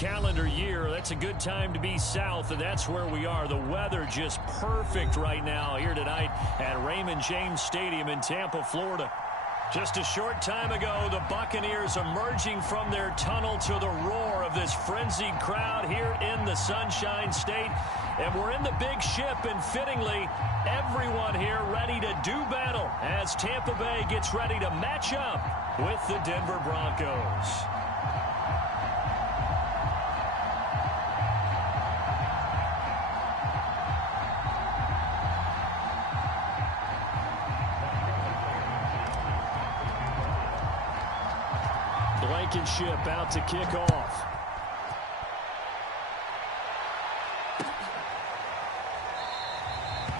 calendar year, that's a good time to be south, and that's where we are. The weather just perfect right now here tonight at Raymond James Stadium in Tampa, Florida. Just a short time ago, the Buccaneers emerging from their tunnel to the roar of this frenzied crowd here in the Sunshine State. And we're in the big ship, and fittingly, everyone here ready to do battle as Tampa Bay gets ready to match up with the Denver Broncos. Blankenship out to kick off.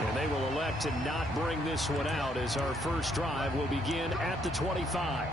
And they will elect to not bring this one out as our first drive will begin at the 25.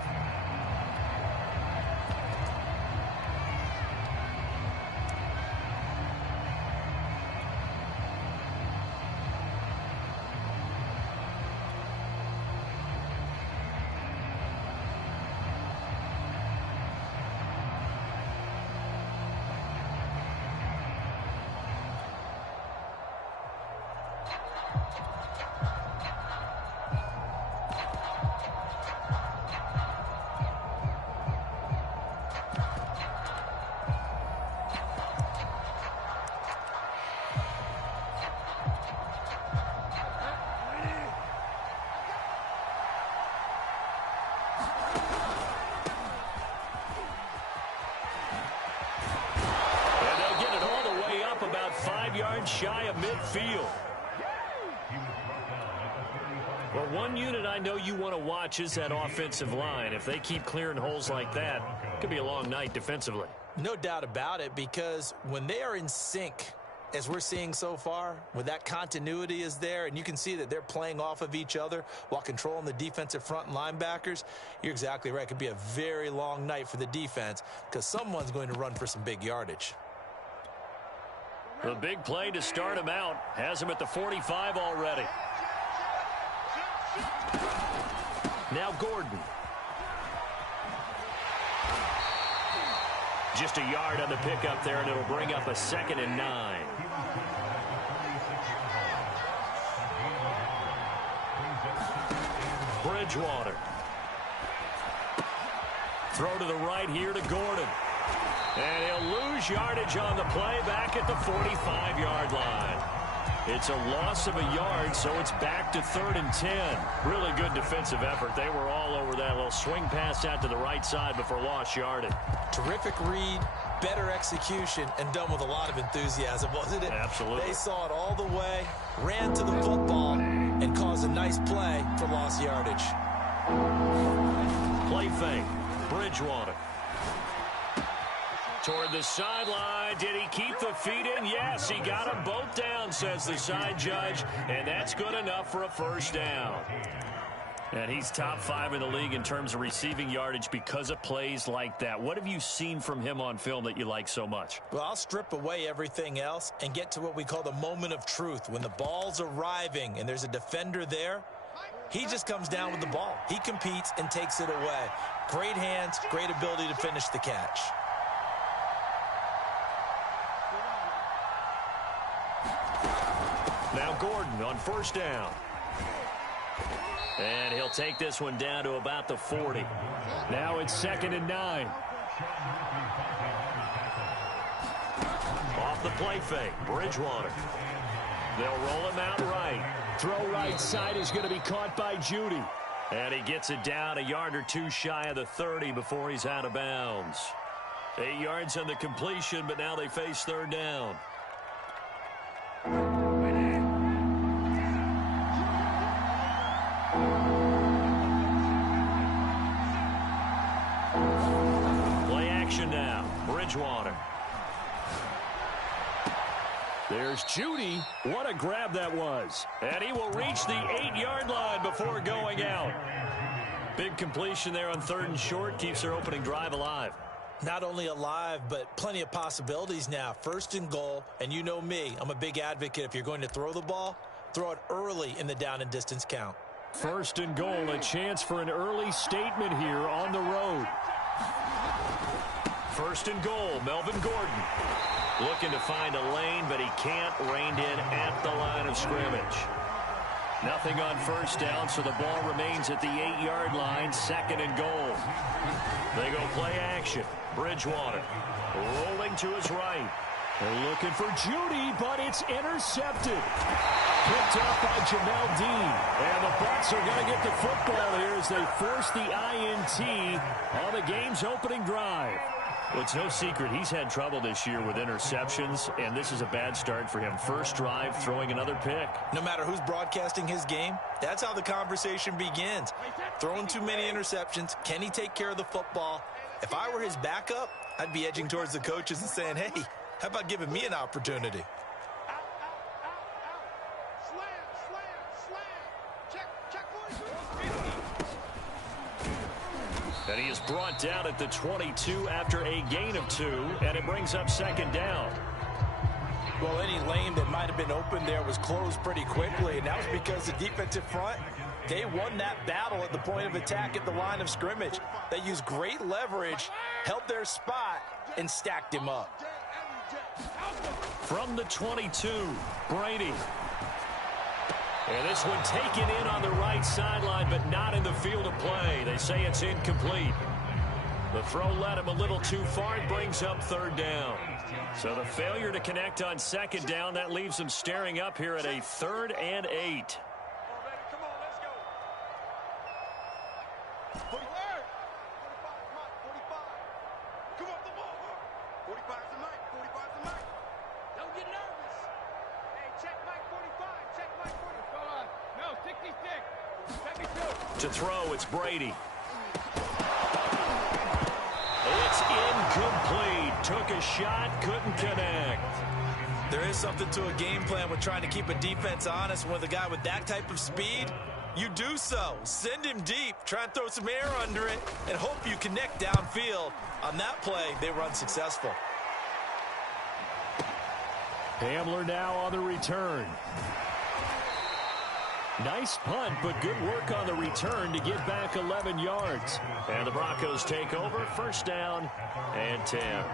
Shy of midfield. Well, one unit I know you want to watch is that offensive line. If they keep clearing holes like that, it could be a long night defensively. No doubt about it, because when they are in sync, as we're seeing so far, when that continuity is there and you can see that they're playing off of each other while controlling the defensive front and linebackers, you're exactly right. It could be a very long night for the defense because someone's going to run for some big yardage. The big play to start him out. Has him at the 45 already. Now Gordon. Just a yard on the pickup there, and it'll bring up a 2nd and 9. Bridgewater. Throw to the right here to Gordon. And he'll lose yardage on the play back at the 45-yard line. It's a loss of a yard, so it's back to 3rd and 10. Really good defensive effort. They were all over that little swing pass out to the right side before lost yardage. Terrific read, better execution, and done with a lot of enthusiasm, wasn't it? Absolutely. They saw it all the way, ran to the football, and caused a nice play for lost yardage. Play fake. Bridgewater. Toward the sideline. Did he keep the feet in? Yes, he got them both down, says the side judge, and that's good enough for a first down. And he's top 5 in the league in terms of receiving yardage because of plays like that. What have you seen from him on film that you like so much? Well, I'll strip away everything else and get to what we call the moment of truth. When the ball's arriving and there's a defender there, he just comes down with the ball. He competes and takes it away. Great hands, great ability to finish the catch. Now Gordon on first down. And he'll take this one down to about the 40. Now it's 2nd and 9. Off the play fake, Bridgewater. They'll roll him out right. Throw right side is going to be caught by Judy. And he gets it down a yard or two shy of the 30 before he's out of bounds. 8 yards on the completion, but now they face 3rd down. Play action now. Bridgewater. There's Judy. What a grab that was. And he will reach the 8-yard line before going out. Big completion there on 3rd and short. Keeps their opening drive alive. Not only alive, but plenty of possibilities now. 1st and goal, and you know me. I'm a big advocate. If you're going to throw the ball, throw it early in the down and distance count. 1st and goal, a chance for an early statement here on the road. First and goal, Melvin Gordon. Looking to find a lane, but he can't. Reined in at the line of scrimmage. Nothing on first down, so the ball remains at the 8-yard line. Second and goal. They go play action. Bridgewater rolling to his right. They're looking for Judy, but it's intercepted. Picked up by Jamel Dean. And the Bucs are going to get the football here as they force the INT on the game's opening drive. Well, it's no secret he's had trouble this year with interceptions, and this is a bad start for him. First drive, throwing another pick. No matter who's broadcasting his game, that's how the conversation begins. Throwing too many interceptions, can he take care of the football? If I were his backup, I'd be edging towards the coaches and saying, hey, how about giving me an opportunity? And he is brought down at the 22 after a gain of 2, and it brings up second down. Well, any lane that might have been open there was closed pretty quickly, and that was because the defensive front, they won that battle at the point of attack at the line of scrimmage. They used great leverage, held their spot, and stacked him up. From the 22, Brady. And this one taken in on the right sideline, but not in the field of play. They say it's incomplete. The throw led him a little too far. It brings up third down. So the failure to connect on second down, that leaves them staring up here at a 3rd and 8. To throw, it's Brady. It's incomplete. Took a shot, couldn't connect. There is something to a game plan with trying to keep a defense honest. With a guy with that type of speed, you do so. Send him deep. Try and throw some air under it and hope you connect downfield. On that play, they were unsuccessful. Hamler now on the return. Nice punt, but good work on the return to get back 11 yards. And the Broncos take over, first down and 10.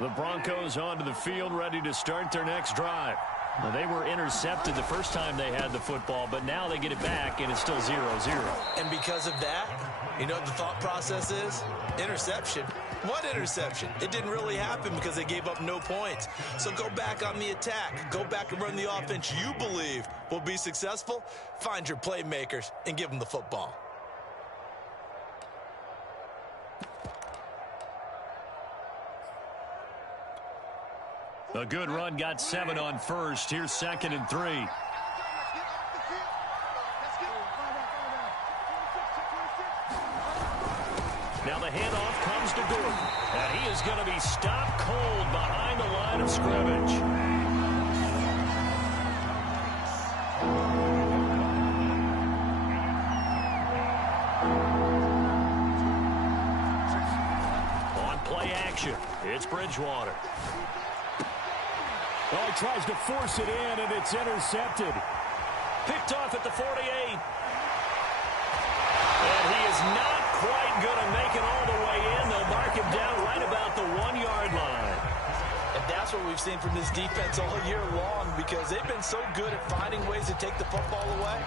The Broncos onto the field, ready to start their next drive. Now, they were intercepted the first time they had the football, but now they get it back, and it's still 0-0. And because of that, you know what the thought process is? Interception. What interception? It didn't really happen because they gave up no points. So go back on the attack. Go back and run the offense you believe will be successful. Find your playmakers and give them the football. A good run, got 7 on first. Here's 2nd and 3. Now the handoff comes to Gordon. And he is going to be stopped cold behind the line of scrimmage. On play action, it's Bridgewater. Oh, he tries to force it in, and it's intercepted. Picked off at the 48. And he is not quite going to make it all the way in. They'll mark him down right about the 1-yard line. And that's what we've seen from this defense all year long, because they've been so good at finding ways to take the football away.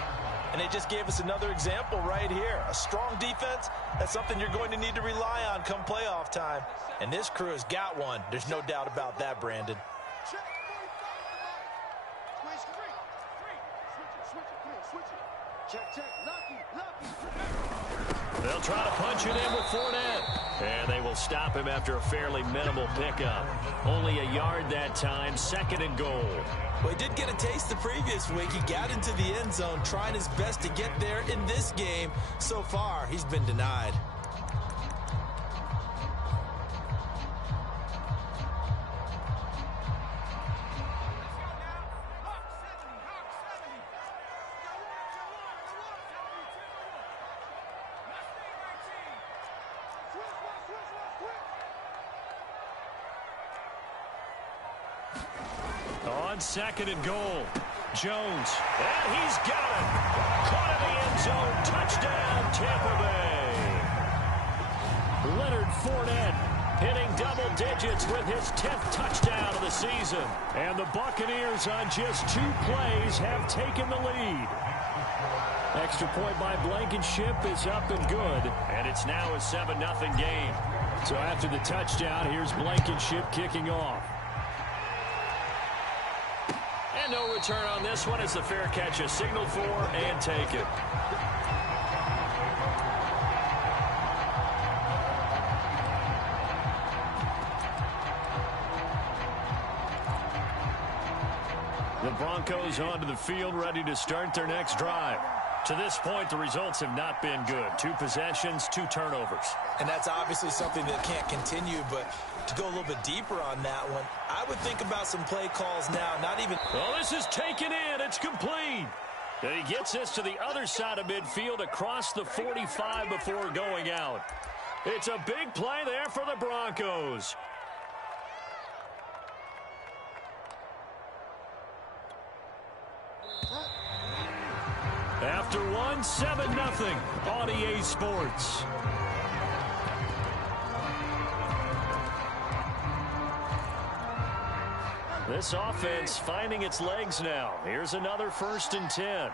And they just gave us another example right here. A strong defense, that's something you're going to need to rely on come playoff time. And this crew has got one. There's no doubt about that, Brandon. They'll try to punch it in with Fournette. And they will stop him after a fairly minimal pickup. Only a yard that time, 2nd and goal. Well, he did get a taste the previous week. He got into the end zone, trying his best to get there in this game. So far, he's been denied. on 2nd and goal. Jones, and he's got it. Caught in the end zone. Touchdown, Tampa Bay. Leonard Fournette hitting double digits with his 10th touchdown of the season. And the Buccaneers on just 2 plays have taken the lead. Extra point by Blankenship is up and good. And it's now a 7-0 game. So after the touchdown, here's Blankenship kicking off. And no return on this one as the fair catch is signaled for and taken. The Broncos onto the field, ready to start their next drive. To this point, the results have not been good. 2 possessions, 2 turnovers. And that's obviously something that can't continue, but to go a little bit deeper on that one, I would think about some play calls now, not even... Well, this is taken in. It's complete. And he gets this to the other side of midfield across the 45 before going out. It's a big play there for the Broncos. After one, 7-0 on EA Sports. This offense finding its legs now. Here's another 1st and 10.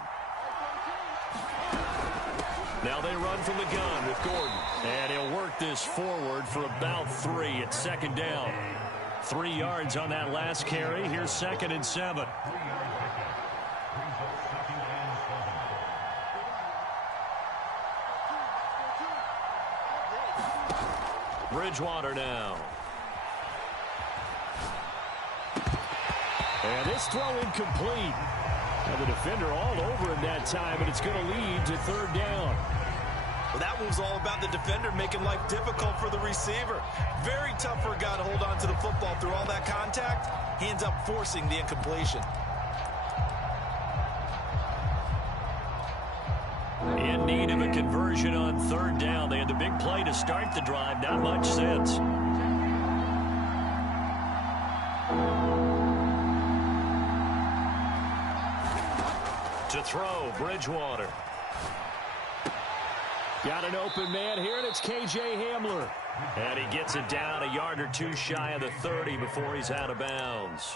Now they run from the gun with Gordon. And he'll work this forward for about 3 at 2nd down. 3 yards on that last carry. Here's 2nd and 7. Bridgewater now. And this throw incomplete. And the defender all over him that time, and it's going to lead to 3rd down. Well, that one's all about the defender making life difficult for the receiver. Very tough for a guy to hold on to the football through all that contact. He ends up forcing the incompletion. In need of a conversion on 3rd down. They had the big play to start the drive. Not much since. To throw, Bridgewater. Got an open man here, and it's K.J. Hamler. And he gets it down a yard or 2 shy of the 30 before he's out of bounds.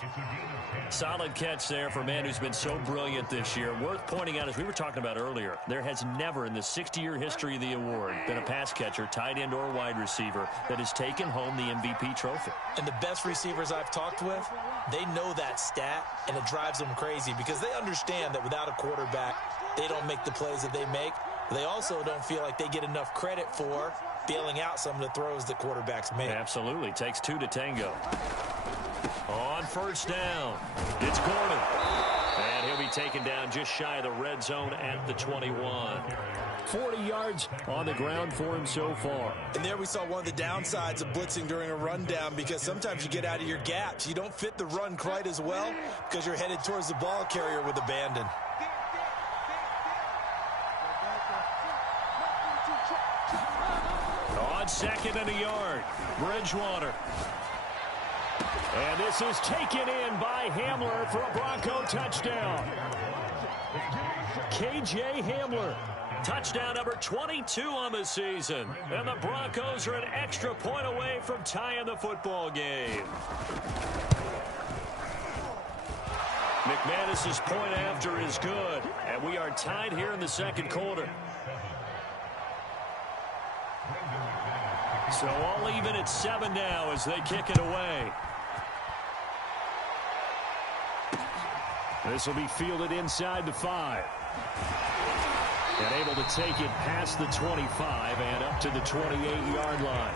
Solid catch there for a man who's been so brilliant this year. Worth pointing out, as we were talking about earlier, there has never in the 60-year history of the award been a pass catcher, tight end, or wide receiver that has taken home the MVP trophy. And the best receivers I've talked with, they know that stat, and it drives them crazy because they understand that without a quarterback, they don't make the plays that they make. They also don't feel like they get enough credit for bailing out some of the throws that quarterbacks make. Absolutely. Takes 2 to tango. On 1st down, it's Gordon. And he'll be taken down just shy of the red zone at the 21. 40 yards on the ground for him so far. And there we saw one of the downsides of blitzing during a rundown, because sometimes you get out of your gaps. You don't fit the run quite as well because you're headed towards the ball carrier with abandon. On 2nd and a yard, Bridgewater. And this is taken in by Hamler for a Bronco touchdown. K.J. Hamler, touchdown number 22 on the season. And the Broncos are an extra point away from tying the football game. McManus's point after is good. And we are tied here in the 2nd quarter. So all even at 7 now as they kick it away. This will be fielded inside the 5. And able to take it past the 25 and up to the 28-yard line.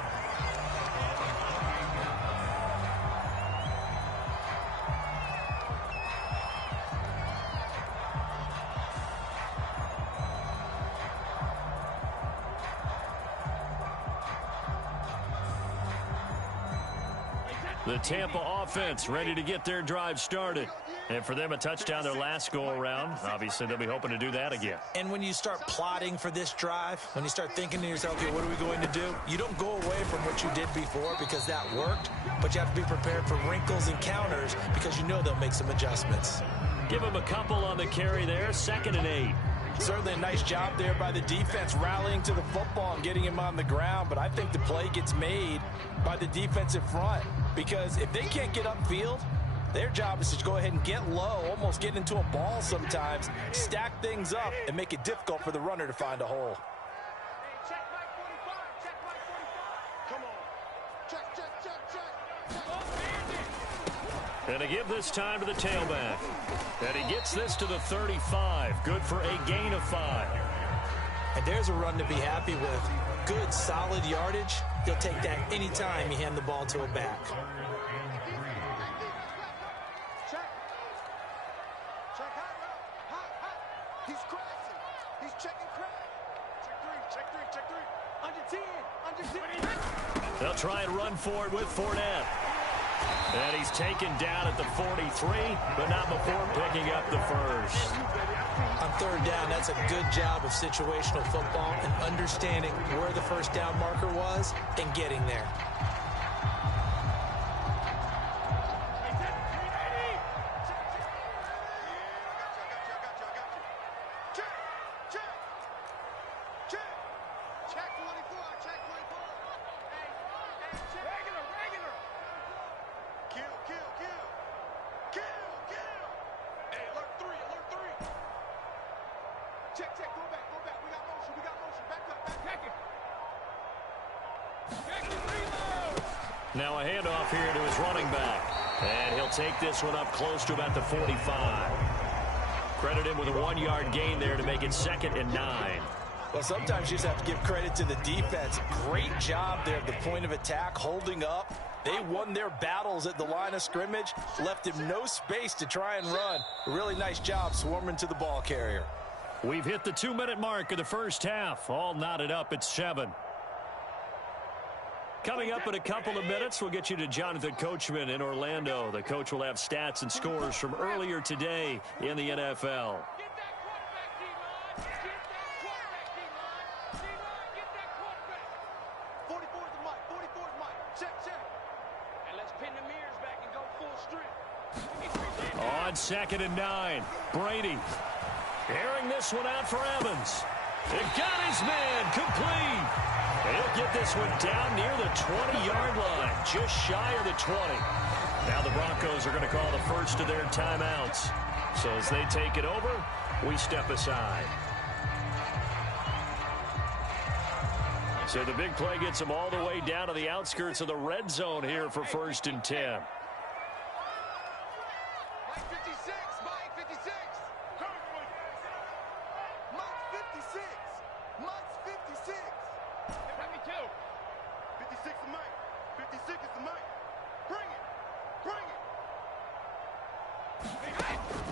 The Tampa offense ready to get their drive started. And for them, a touchdown their last go-around. Obviously, they'll be hoping to do that again. And when you start plotting for this drive, when you start thinking to yourself, okay, what are we going to do? You don't go away from what you did before because that worked, but you have to be prepared for wrinkles and counters because you know they'll make some adjustments. Give them a couple on the carry there, 2nd and 8. Certainly a nice job there by the defense rallying to the football and getting him on the ground, but I think the play gets made by the defensive front because if they can't get upfield, their job is to go ahead and get low, almost get into a ball sometimes, stack things up, and make it difficult for the runner to find a hole. And to give this time to the tailback. And he gets this to the 35. Good for a gain of 5. And there's a run to be happy with. Good, solid yardage. He'll take that anytime you hand the ball to a back. He's crashing. He's checking crack. Check three. Under 10. They'll try and run for it with Fournette. And he's taken down at the 43, but not before picking up the first. On 3rd down, that's a good job of situational football and understanding where the first down marker was and getting there. Now a handoff here to his running back. And he'll take this one up close to about the 45. Credit him with a 1-yard gain there to make it 2nd and 9. Well, sometimes you just have to give credit to the defense. Great job there at the point of attack, holding up. They won their battles at the line of scrimmage, left him no space to try and run. A really nice job swarming to the ball carrier. We've hit the 2-minute mark of the first half. All knotted up at 7. Coming up in a couple of minutes, we'll get you to Jonathan Coachman in Orlando. The coach will have stats and scores from earlier today in the NFL. On 2nd and 9, Brady airing this one out for Evans. It got his man complete. He'll get this one down near the 20-yard line, just shy of the 20. Now the Broncos are going to call the first of their timeouts. So as they take it over, we step aside. So the big play gets them all the way down to the outskirts of the red zone here for 1st and 10.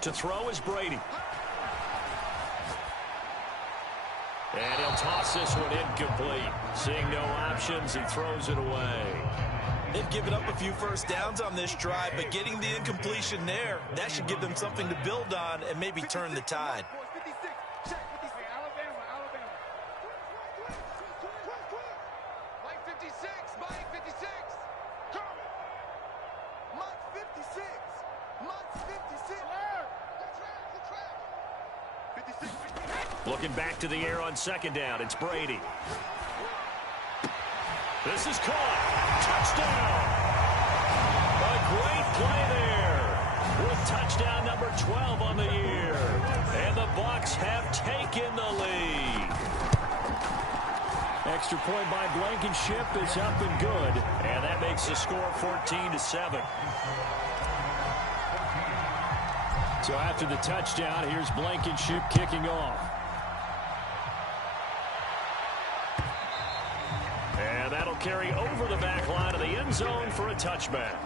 To throw is Brady. And he'll toss this one incomplete. Seeing no options, he throws it away. They've given up a few first downs on this drive, but getting the incompletion there, that should give them something to build on and maybe turn the tide. Looking back to the air on 2nd down, it's Brady. This is caught. Touchdown! A great play there with touchdown number 12 on the year. And the Bucs have taken the lead. Extra point by Blankenship is up and good. And that makes the score 14-7. So after the touchdown, here's Blankenship kicking off. And that'll carry over the back line of the end zone for a touchback.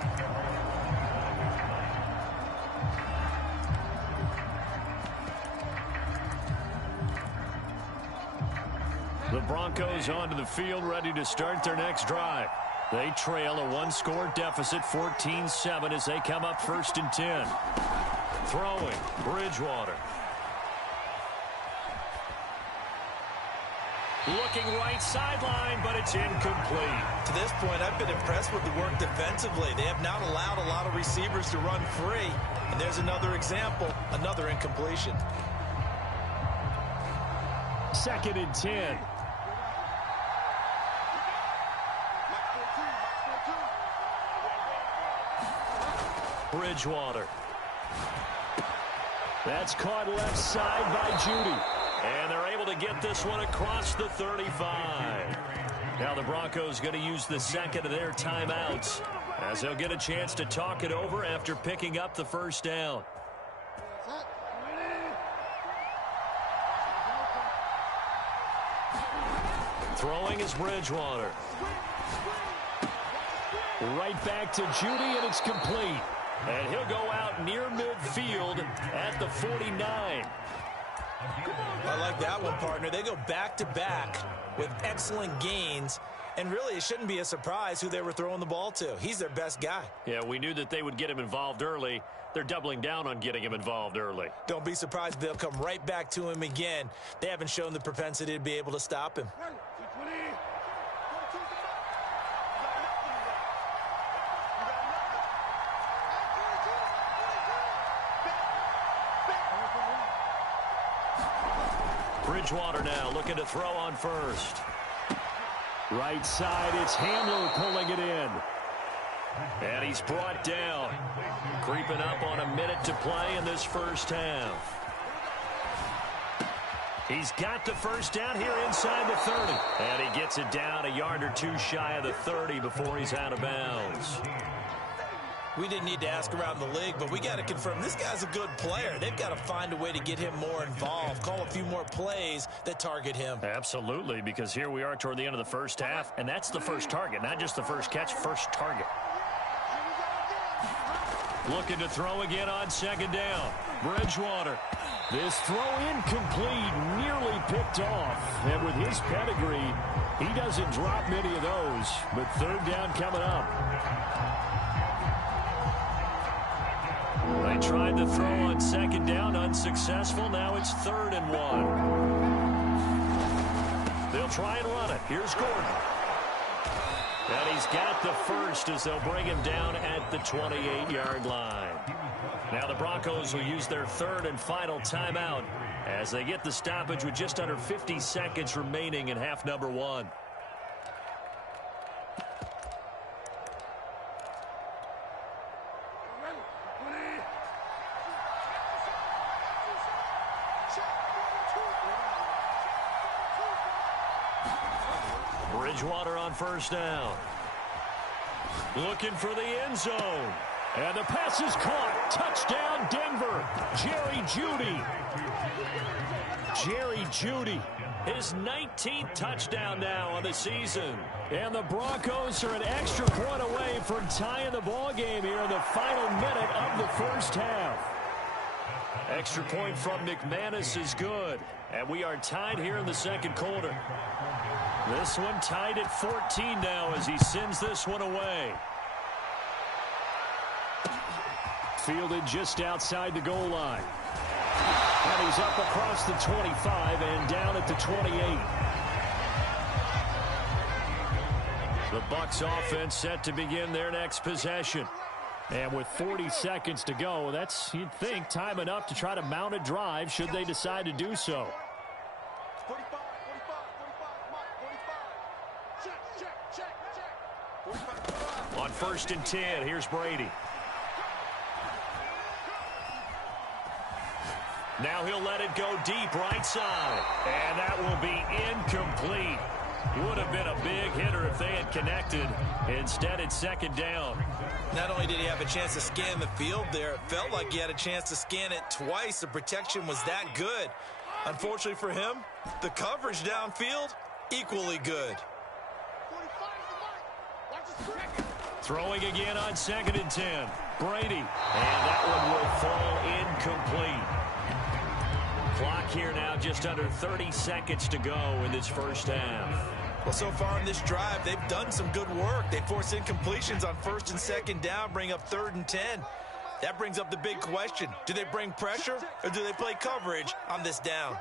The Broncos onto the field ready to start their next drive. They trail a one-score deficit, 14-7, as they come up 1st and 10. Throwing, Bridgewater. Looking right sideline, but it's incomplete. To this point, I've been impressed with the work defensively. They have not allowed a lot of receivers to run free. And there's another example, another incompletion. 2nd and 10. Bridgewater. That's caught left side by Judy. And they're able to get this one across the 35. Now the Broncos going to use the second of their timeouts, as they'll get a chance to talk it over after picking up the first down. Throwing is Bridgewater. Right back to Judy, and it's complete. And he'll go out near midfield at the 49. I like that one, partner. They go back-to-back with excellent gains. And really, it shouldn't be a surprise who they were throwing the ball to. He's their best guy. Yeah, we knew that they would get him involved early. They're doubling down on getting him involved early. Don't be surprised if they'll come right back to him again. They haven't shown the propensity to be able to stop him. Bridgewater now looking to throw on first. Right side, it's Hamler pulling it in. And he's brought down. Creeping up on a minute to play in this first half. He's got the first down here inside the 30. And he gets it down a yard or two shy of the 30 before he's out of bounds. We didn't need to ask around the league, but we got to confirm this guy's a good player. They've got to find a way to get him more involved, call a few more plays that target him. Absolutely, because here we are toward the end of the first half, and that's the first target, not just the first catch, first target. Looking to throw again on 2nd down. Bridgewater. This throw incomplete, nearly picked off. And with his pedigree, he doesn't drop many of those. But 3rd down coming up. They tried to throw on 2nd down, unsuccessful. Now it's 3rd and 1. They'll try and run it. Here's Gordon. And he's got the first as they'll bring him down at the 28-yard line. Now the Broncos will use their 3rd and final timeout as they get the stoppage with just under 50 seconds remaining in half number 1. Bridgewater on 1st down. Looking for the end zone. And the pass is caught. Touchdown, Denver. Jerry Jeudy. Jerry Jeudy. His 19th touchdown now on the season. And the Broncos are an extra point away from tying the ball game here in the final minute of the first half. Extra point from McManus is good. And we are tied here in the 2nd quarter. This one tied at 14 now as he sends this one away. Fielded just outside the goal line. And he's up across the 25 and down at the 28. The Bucs offense set to begin their next possession. And with 40 seconds to go, that's, you'd think, time enough to try to mount a drive should they decide to do so. 45, 45. On 1st and 10, here's Brady. Now he'll let it go deep right side. And that will be incomplete. Would have been a big hitter if they had connected. Instead, it's 2nd down. Not only did he have a chance to scan the field there, it felt like he had a chance to scan it twice. The protection was that good. Unfortunately for him, the coverage downfield, equally good. Throwing again on 2nd and 10. Brady. And that one will fall incomplete. Clock here now just under 30 seconds to go in this first half. Well, so far in this drive, they've done some good work. They force incompletions on 1st and 2nd down, bring up 3rd and 10. That brings up the big question. Do they bring pressure or do they play coverage on this down?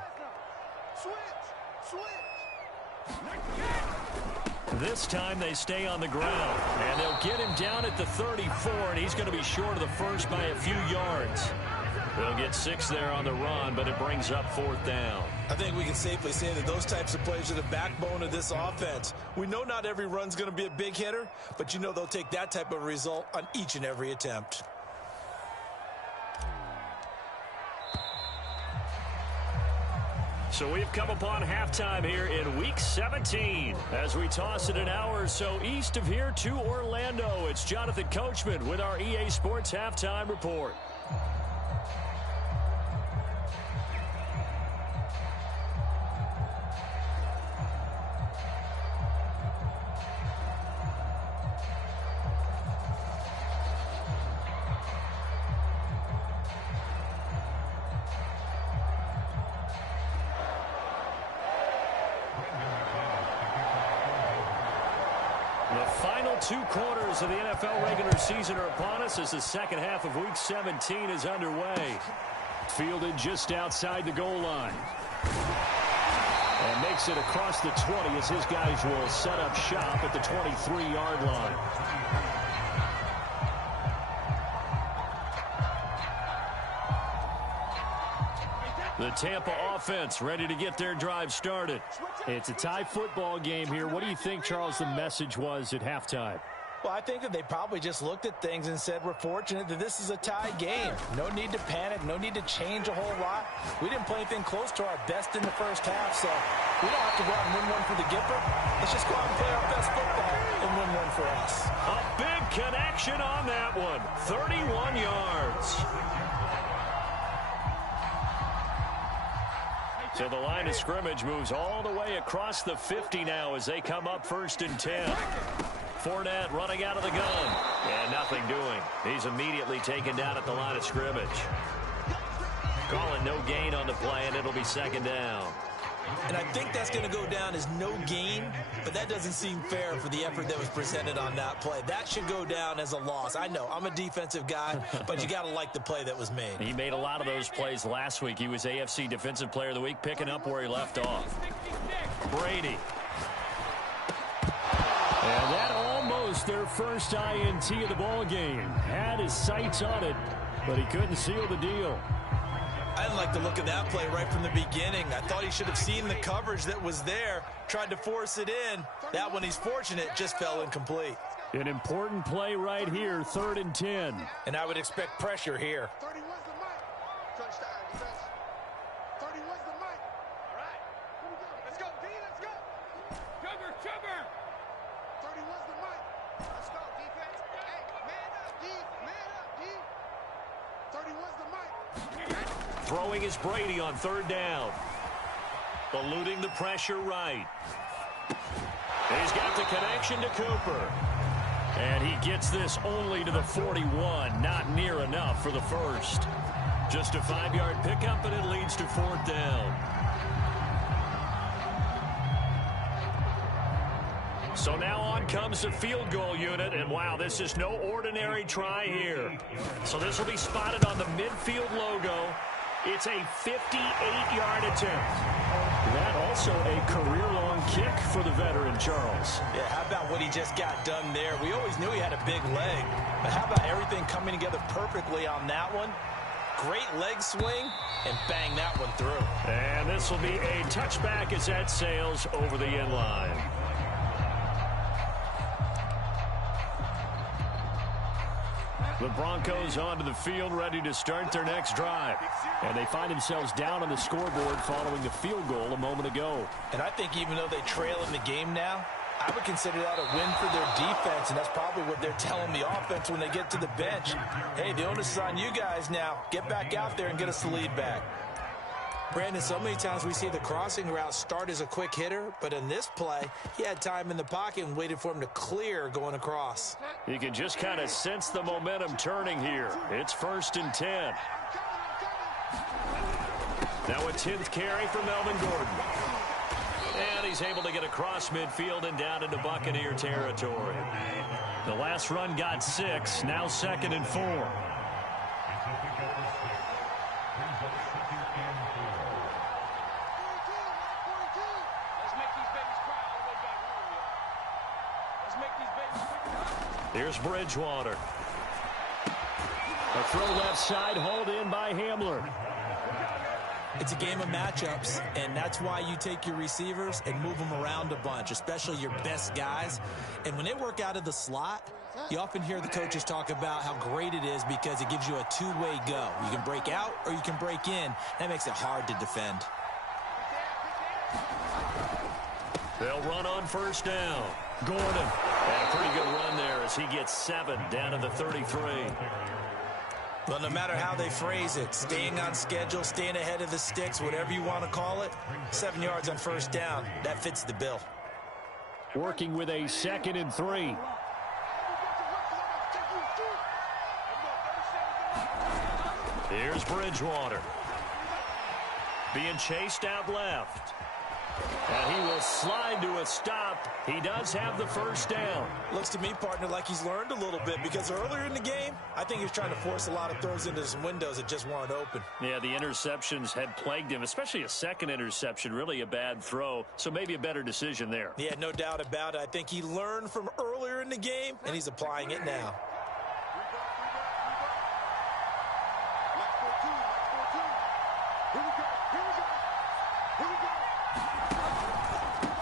This time they stay on the ground, and they'll get him down at the 34, and he's going to be short of the first by a few yards. They'll get 6 there on the run, but it brings up 4th down. I think we can safely say that those types of plays are the backbone of this offense. We know not every run's going to be a big hitter, but you know they'll take that type of result on each and every attempt. So we've come upon halftime here in Week 17. As we toss it an hour or so east of here to Orlando, it's Jonathan Coachman with our EA Sports Halftime Report. The final 2 quarters of the NFL regular season are upon us as the second half of Week 17 is underway. Fielded just outside the goal line. And makes it across the 20 as his guys will set up shop at the 23-yard line. The Tampa offense ready to get their drive started. It's a tie football game here. What do you think, Charles, the message was at halftime? Well, I think that they probably just looked at things and said, we're fortunate that this is a tie game. No need to panic. No need to change a whole lot. We didn't play anything close to our best in the first half, so we don't have to go out and win one for the Gipper. Let's just go out and play our best football and win one for us. A big connection on that one. 31 yards. So the line of scrimmage moves all the way across the 50 now as they come up 1st and 10. Fournette running out of the gun. And nothing doing. He's immediately taken down at the line of scrimmage. Calling no gain on the play, and it'll be 2nd down. And I think that's going to go down as no gain, but that doesn't seem fair for the effort that was presented on that play. That should go down as a loss. I know, I'm a defensive guy, but you got to like the play that was made. He made a lot of those plays last week. He was AFC Defensive Player of the Week, picking up where he left off. Brady. And that almost their first INT of the ball game. Had his sights on it, but he couldn't seal the deal. I didn't like the look of that play right from the beginning. I thought he should have seen the coverage that was there, tried to force it in. That one, he's fortunate, just fell incomplete. An important play right here, 3rd and 10. And I would expect pressure here. 30 was the mic. Touchdown, defense. 30 was the mic. All right. Here we go. Let's go, D. Let's go. Cover. 30 was the mic. Let's go, defense. Hey, man up, D. Man up, D. 30 was the mic. Throwing is Brady on 3rd down. Eluding the pressure right. He's got the connection to Cooper. And he gets this only to the 41. Not near enough for the first. Just a 5-yard pickup, and it leads to 4th down. So now on comes the field goal unit, and wow, this is no ordinary try here. So this will be spotted on the midfield logo. It's a 58-yard attempt. That also a career-long kick for the veteran, Charles. Yeah, how about what he just got done there? We always knew he had a big leg, but how about everything coming together perfectly on that one? Great leg swing, and bang that one through. And this will be a touchback as that sails over the end line. The Broncos onto the field, ready to start their next drive. And they find themselves down on the scoreboard following the field goal a moment ago. And I think even though they trail in the game now, I would consider that a win for their defense, and that's probably what they're telling the offense when they get to the bench. Hey, the onus is on you guys now. Get back out there and get us the lead back. Brandon, so many times we see the crossing route start as a quick hitter, but in this play, he had time in the pocket and waited for him to clear going across. You can just kind of sense the momentum turning here. It's 1st and 10. Now a 10th carry for Melvin Gordon. And he's able to get across midfield and down into Buccaneer territory. The last run got 6. Now 2nd and 4. Here's Bridgewater. A throw left side, hauled in by Hamler. It's a game of matchups, and that's why you take your receivers and move them around a bunch, especially your best guys. And when they work out of the slot, you often hear the coaches talk about how great it is because it gives you a two-way go. You can break out or you can break in. That makes it hard to defend. They'll run on 1st down. Gordon. And a pretty good run there as he gets 7 down to the 33. Well, no matter how they phrase it, staying on schedule, staying ahead of the sticks, whatever you want to call it, 7 yards on 1st down, that fits the bill. Working with a 2nd and 3. Here's Bridgewater. Being chased out left. And he will slide to a stop. He does have the 1st down. Looks to me, partner, like he's learned a little bit because earlier in the game, I think he was trying to force a lot of throws into some windows that just weren't open. Yeah, the interceptions had plagued him, especially a 2nd interception, really a bad throw. So maybe a better decision there. Yeah, no doubt about it. I think he learned from earlier in the game, and he's applying it now.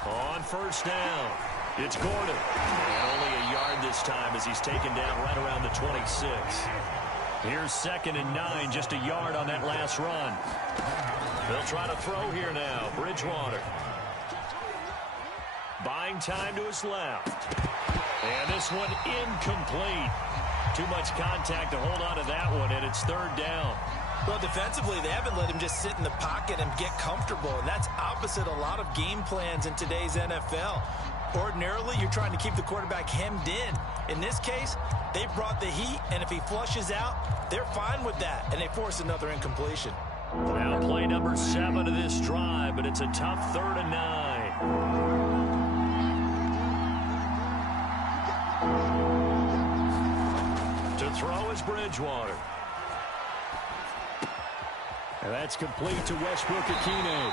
On 1st down, it's Gordon. And only a yard this time as he's taken down right around the 26. Here's 2nd and 9, just a yard on that last run. They'll try to throw here now. Bridgewater. Buying time to his left. And this one incomplete. Too much contact to hold on to that one, and it's 3rd down. Well, defensively, they haven't let him just sit in the pocket and get comfortable, and that's opposite a lot of game plans in today's NFL. Ordinarily, you're trying to keep the quarterback hemmed in. In this case, they brought the heat, and if he flushes out, they're fine with that, and they force another incompletion. Now play number 7 of this drive, but it's a tough 3rd and 9. To throw is Bridgewater. And that's complete to Westbrook-Ikhine.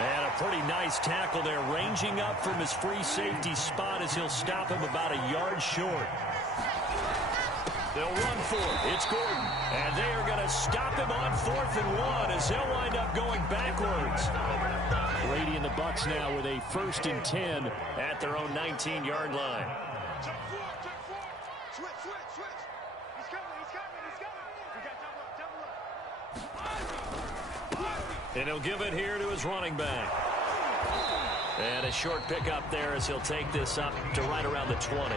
And a pretty nice tackle there, ranging up from his free safety spot as he'll stop him about a yard short. They'll run for it. It's Gordon. And they are going to stop him on 4th and 1 as he'll wind up going backwards. Brady and the Bucs now with a 1st and 10 at their own 19-yard line. And he'll give it here to his running back. And a short pickup there as he'll take this up to right around the 20.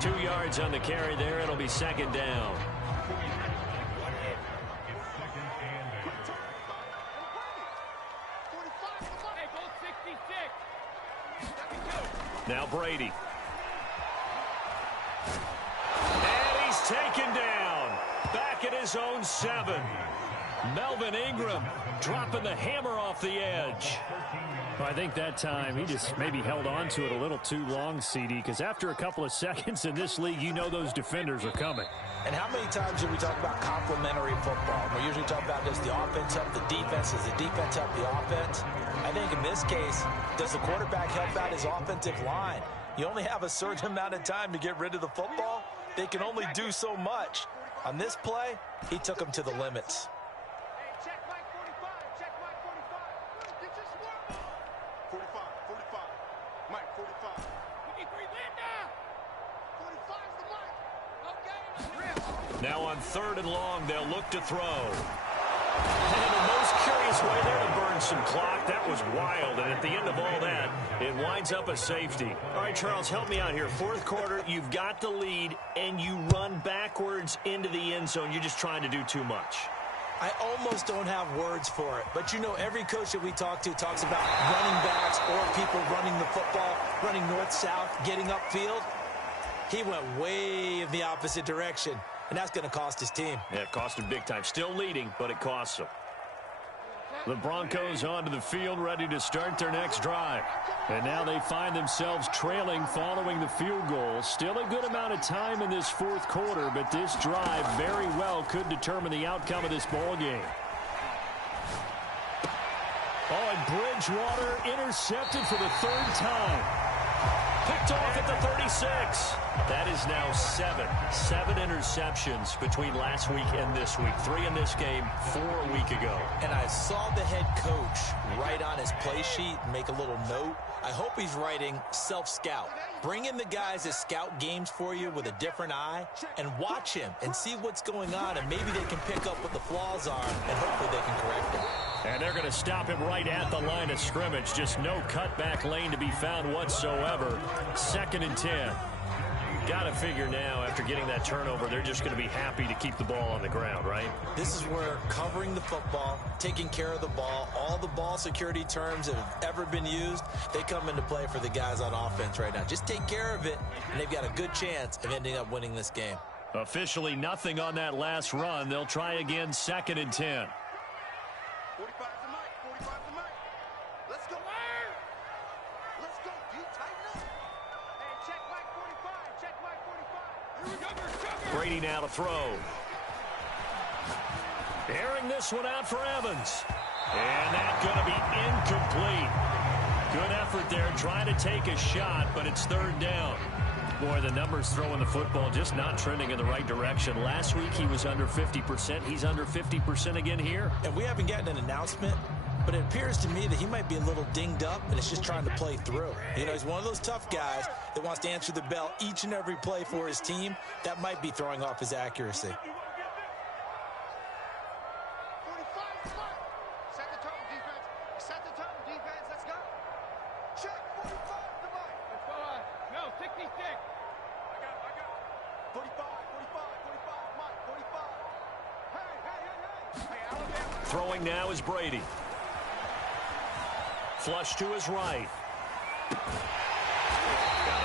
2 yards on the carry there. It'll be 2nd down. Now Brady. And he's taken down. Back at his own 7. Melvin Ingram dropping the hammer off the edge. Well, I think that time he just maybe held on to it a little too long, CD, because after a couple of seconds in this league, you know those defenders are coming. And how many times do we talk about complementary football? We usually talk about does the offense help the defense, does the defense help the offense? I think in this case, does the quarterback help out his offensive line? You only have a certain amount of time to get rid of the football. They can only do so much. On this play, he took them to the limits. Now on 3rd and long, they'll look to throw. And in the most curious way there to burn some clock. That was wild, and at the end of all that, it winds up a safety. All right, Charles, help me out here. 4th quarter, you've got the lead, and you run backwards into the end zone. You're just trying to do too much. I almost don't have words for it. But, you know, every coach that we talk to talks about running backs or people running the football, running north-south, getting upfield. He went way in the opposite direction, and that's going to cost his team. Yeah, it cost him big time. Still leading, but it costs him. The Broncos onto the field, ready to start their next drive. And now they find themselves trailing following the field goal. Still a good amount of time in this fourth quarter, but this drive very well could determine the outcome of this ball game. Oh, and Bridgewater intercepted for the third time. Picked off at the 36. That is now seven interceptions between last week and this week. 3 in this game, 4 a week ago. And I saw the head coach write on his play sheet, make a little note. I hope he's writing self-scout. Bring in the guys that scout games for you with a different eye and watch him and see what's going on, and maybe they can pick up what the flaws are and hopefully they can correct them. And they're going to stop him right at the line of scrimmage. Just no cutback lane to be found whatsoever. 2nd and 10. Got to figure now, after getting that turnover, they're just going to be happy to keep the ball on the ground, right? This is where covering the football, taking care of the ball, all the ball security terms that have ever been used, they come into play for the guys on offense right now. Just take care of it, and they've got a good chance of ending up winning this game. Officially nothing on that last run. They'll try again, 2nd and 10. 45 to Mike. 45 to Mike. Let's go. Let's go. You tighten up. Hey, check Mike 45. Check Mike 45. Here we go. Brady now to throw. Airing this one out for Evans. And that's going to be incomplete. Good effort there, trying to take a shot, but it's 3rd down. Boy, the numbers throwing the football just not trending in the right direction. Last week he was under 50%. He's under 50% again here. And we haven't gotten an announcement, but it appears to me that he might be a little dinged up and is just trying to play through. You know, he's one of those tough guys that wants to answer the bell each and every play for his team. That might be throwing off his accuracy. 45 to Mike. Set the tone, defense. Set the tone, defense. Let's go. Check 45 to Mike. Let's go on. No, 66. I got it. 45, 45, 45, Mike, 45. Hey, Alabama. Throwing now is Brady. Flush to his right. Got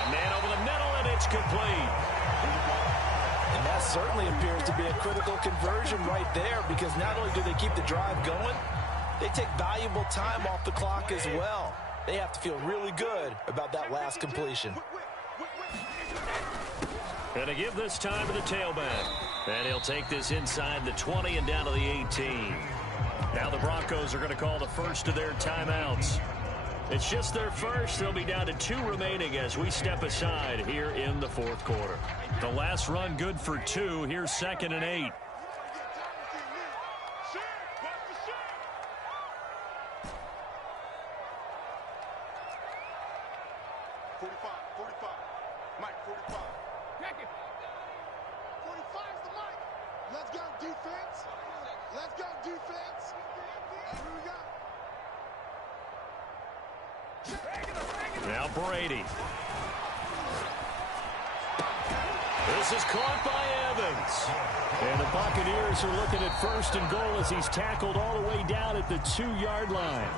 a man over the middle, and it's complete. And that certainly appears to be a critical conversion right there, because not only do they keep the drive going, they take valuable time off the clock as well. They have to feel really good about that last completion. And to give this time to the tailback. And he'll take this inside the 20 and down to the 18. Now the Broncos are going to call the first of their timeouts. It's just their first. They'll be down to 2 remaining as we step aside here in the fourth quarter. The last run good for 2. Here's 2nd and 8. 45, 45. Mike, 45. Check it. 45's the Mike. Let's go, defense. Let's go, defense. Here we go. Now Brady. This is caught by Evans. And the Buccaneers are looking at 1st and goal as he's tackled all the way down at the 2-yard line.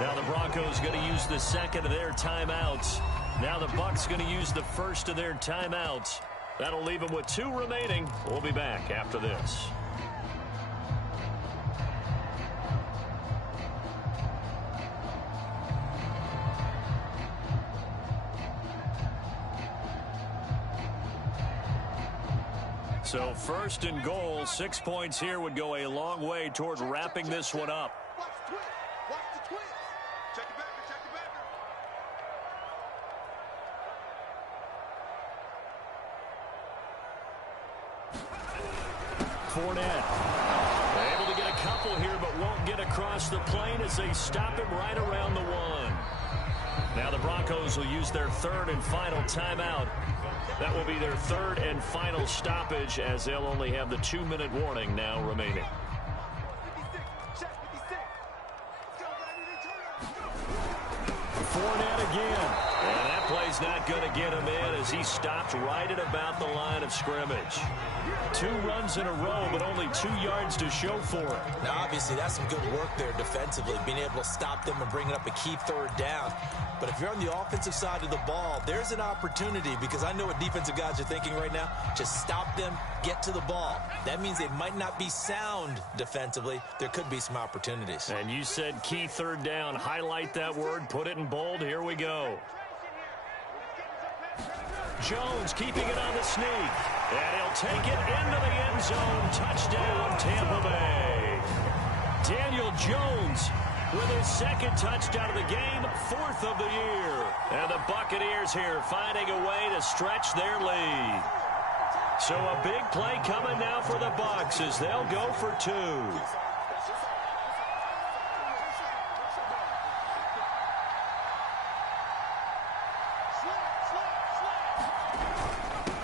Now the Broncos going to use the 2nd of their timeouts. Now the Bucs going to use the 1st of their timeouts. That'll leave them with 2 remaining. We'll be back after this. So 1st and goal, 6 points here would go a long way toward wrapping this one up. Watch the twins. Watch the twins. Check it back. Check it back. Fournette. Able to get a couple here, but won't get across the plane as they stop him right around the 1. Now the Broncos will use their 3rd and final timeout. That will be their 3rd and final stoppage, as they'll only have the 2-minute warning now remaining. 56. Check 56. Let's go, baby. Fournette again. And that play's not going to get him in as he stopped right at about the line of scrimmage. 2 runs in a row, but only 2 yards to show for it. Now, obviously, that's some good work there defensively, being able to stop them and bringing up a key 3rd down. But if you're on the offensive side of the ball, there's an opportunity, because I know what defensive guys are thinking right now. Just stop them, get to the ball. That means they might not be sound defensively. There could be some opportunities. And you said key 3rd down. Highlight that word, put it in bold. Here we go. Jones keeping it on the sneak. And he'll take it into the end zone. Touchdown, Tampa Bay. Daniel Jones with his 2nd touchdown of the game, 4th of the year. And the Buccaneers here finding a way to stretch their lead. So a big play coming now for the Bucs as they'll go for 2.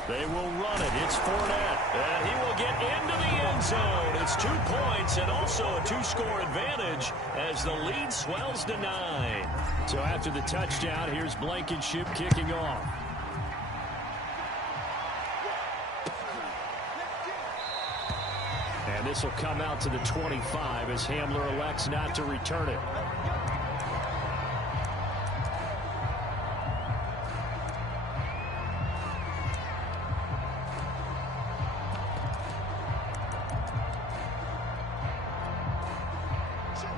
They will run it. It's Fournette. And he will get into the end zone. It's 2 points and also a 2-score advantage as the lead swells to 9. So after the touchdown, here's Blankenship kicking off. And this will come out to the 25 as Hamler elects not to return it.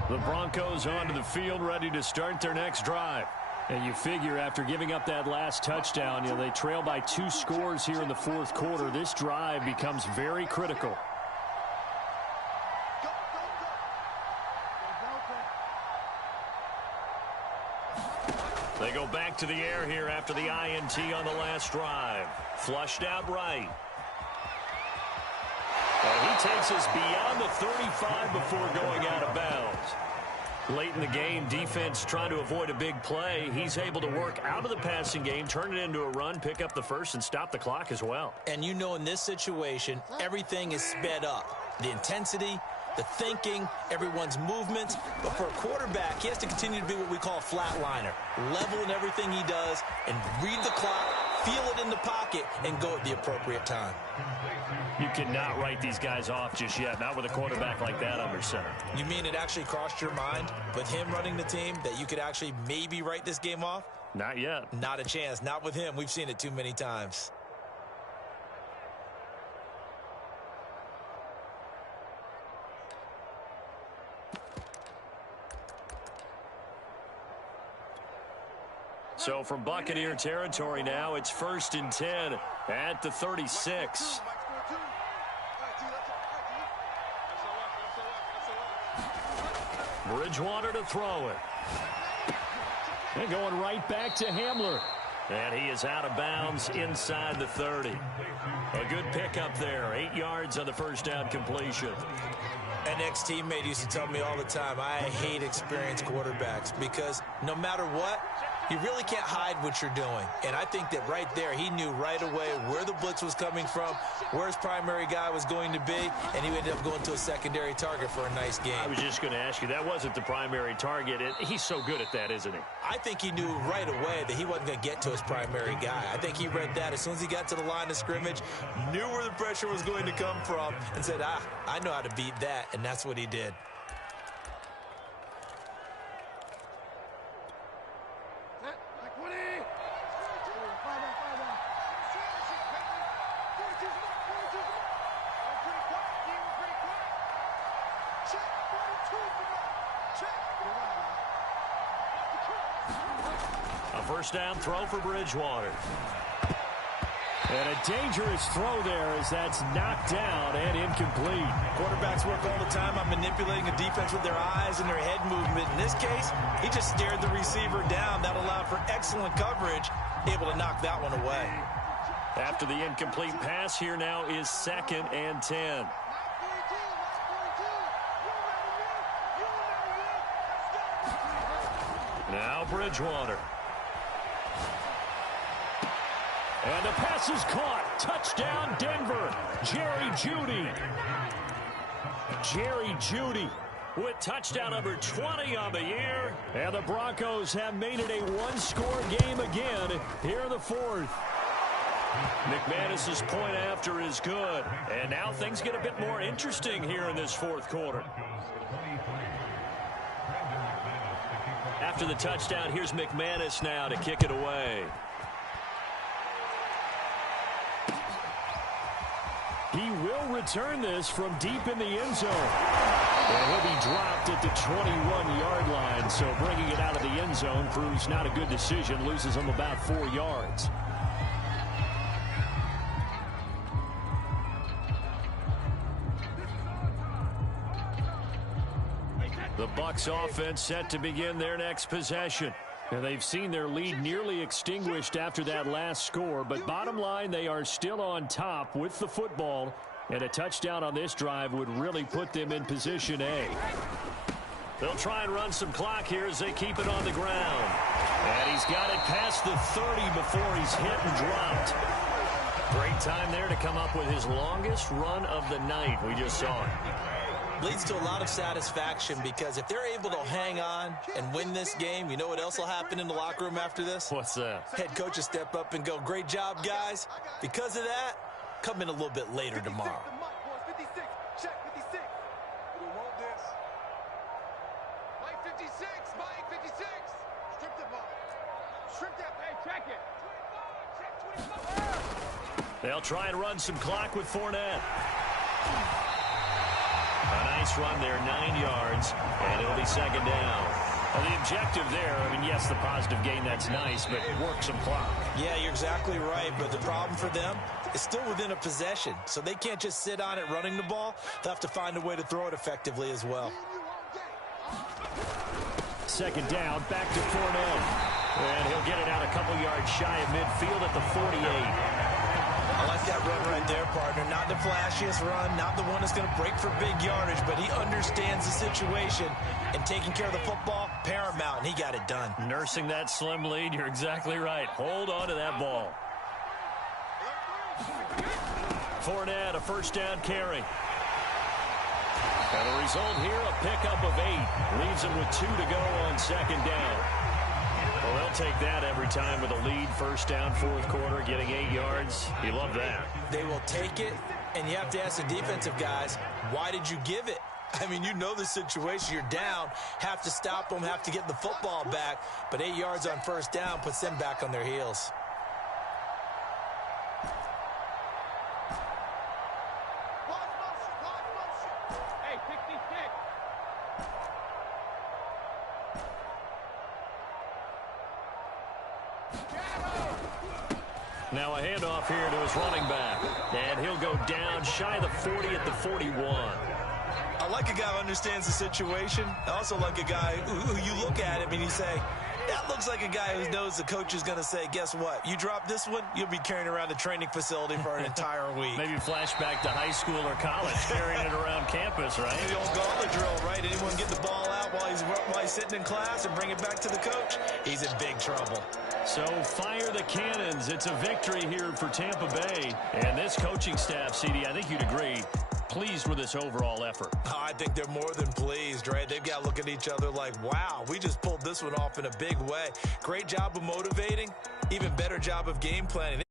The Broncos onto the field, ready to start their next drive. And you figure after giving up that last touchdown, they trail by 2 scores here in the 4th quarter. This drive becomes very critical. They go back to the air here after the INT on the last drive. Flushed out right. And he takes us beyond the 35 before going out of bounds. Late in the game, defense trying to avoid a big play. He's able to work out of the passing game, turn it into a run, pick up the first, and stop the clock as well. And you know in this situation, everything is sped up. The intensity, the thinking, everyone's movement. But for a quarterback, he has to continue to be what we call a flatliner. Level in everything he does and read the clock, feel it in the pocket, and go at the appropriate time. You cannot write these guys off just yet, not with a quarterback like that under center. You mean it actually crossed your mind with him running the team that you could actually maybe write this game off? Not yet. Not a chance. Not with him. We've seen it too many times. So from Buccaneer territory now, it's 1st and 10 at the 36. Bridgewater to throw it. And going right back to Hamler. And he is out of bounds inside the 30. A good pickup there. 8 yards on the first down completion. An ex-teammate used to tell me all the time, I hate experienced quarterbacks because no matter what, you really can't hide what you're doing. And I think that right there, he knew right away where the blitz was coming from, where his primary guy was going to be, and he ended up going to a secondary target for a nice game. I was just going to ask you, that wasn't the primary target. He's so good at that, isn't he? I think he knew right away that he wasn't going to get to his primary guy. I think he read that as soon as he got to the line of scrimmage, knew where the pressure was going to come from, and said, I know how to beat that, and that's what he did. First down throw for Bridgewater. And a dangerous throw there as that's knocked down and incomplete. Quarterbacks work all the time on manipulating a defense with their eyes and their head movement. In this case, he just stared the receiver down. That allowed for excellent coverage, able to knock that one away. After the incomplete pass, here now is 2nd and 10. Now Bridgewater. And the pass is caught. Touchdown, Denver. Jerry Jeudy. Jerry Jeudy with touchdown number 20 on the year. And the Broncos have made it a one-score game again here in the fourth. McManus's point after is good. And now things get a bit more interesting here in this fourth quarter. After the touchdown, here's McManus now to kick it away. He will return this from deep in the end zone. And he'll be dropped at the 21-yard line. So bringing it out of the end zone proves not a good decision. Loses him about 4 yards. The Bucs offense set to begin their next possession. And they've seen their lead nearly extinguished after that last score. But bottom line, they are still on top with the football. And a touchdown on this drive would really put them in position A. They'll try and run some clock here as they keep it on the ground. And he's got it past the 30 before he's hit and dropped. Great time there to come up with his longest run of the night. We just saw it. Leads to a lot of satisfaction because if they're able to hang on and win this game, you know what else will happen in the locker room after this? What's that? Head coach will step up and go, great job, guys. Because of that, come in a little bit later tomorrow. 56, check 56. We want this. Mike 56, Mike 56. Strip the ball. Strip that. Hey, check it. 25, check 25. They'll try and run some clock with Fournette. A nice run there, 9 yards, and it'll be second down. Well, the objective there, I mean, yes, the positive gain, that's nice, but work some clock. Yeah, you're exactly right, but the problem for them is still within a possession, so they can't just sit on it running the ball. They'll have to find a way to throw it effectively as well. Second down, back to Fournette. And he'll get it out a couple yards shy of midfield at the 48. I like that run right there, partner. Not the flashiest run, not the one that's going to break for big yardage, but he understands the situation, and taking care of the football, paramount, and he got it done. Nursing that slim lead, you're exactly right. Hold on to that ball. Fournette, a first down carry. And the result here, a pickup of 8. Leaves him with 2 to go on second down. Well, they'll take that every time with a lead. First down, fourth quarter, getting 8 yards. You love that. They will take it, and you have to ask the defensive guys, why did you give it? I mean, you know the situation. You're down, have to stop them, have to get the football back. But 8 yards on first down puts them back on their heels. Hey, 66. Now a handoff here to his running back. And he'll go down shy of the 40 at the 41. I like a guy who understands the situation. I also like a guy who you look at him and you say, that looks like a guy who knows the coach is going to say, guess what? You drop this one, you'll be carrying around the training facility for an entire week. Maybe flashback to high school or college, carrying it around campus, right? The old gauntlet drill, right? Anyone get the ball out while he's sitting in class and bring it back to the coach? He's in big trouble. So fire the cannons. It's a victory here for Tampa Bay. And this coaching staff, CD, I think you'd agree, pleased with this overall effort. Oh, I think they're more than pleased, right? They've got to look at each other like, wow, we just pulled this one off in a big way. Great job of motivating, even better job of game planning.